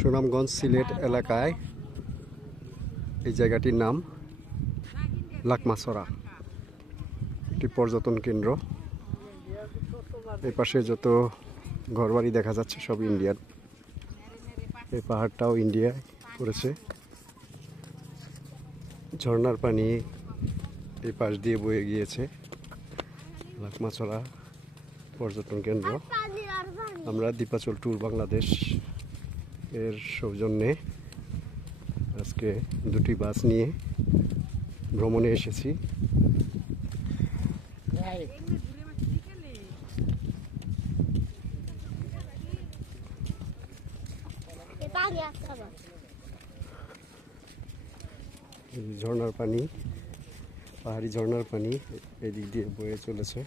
সুনামগঞ্জ সিলেট এলাকায়। এই জায়গাটির নাম লাকমাছড়া। একটি পর্যটন কেন্দ্র। এই পাশে যত ঘরবাড়ি দেখা যাচ্ছে সব ইন্ডিয়ান। এই পাহাড়টাও ইন্ডিয়ায় পড়েছে। ঝর্ণার পানি এই পাশ দিয়ে বয়ে গিয়েছে লাকমাছড়া পর্যটন কেন্দ্র। আমরা দীপাচল ট্যুর বাংলাদেশ এর সৌজন্যে আজকে দুটি বাস নিয়ে ভ্রমণে এসেছি। এই ঝর্ণার পানি, পাহাড়ি ঝর্ণার পানি এদিক দিয়ে বয়ে চলেছে।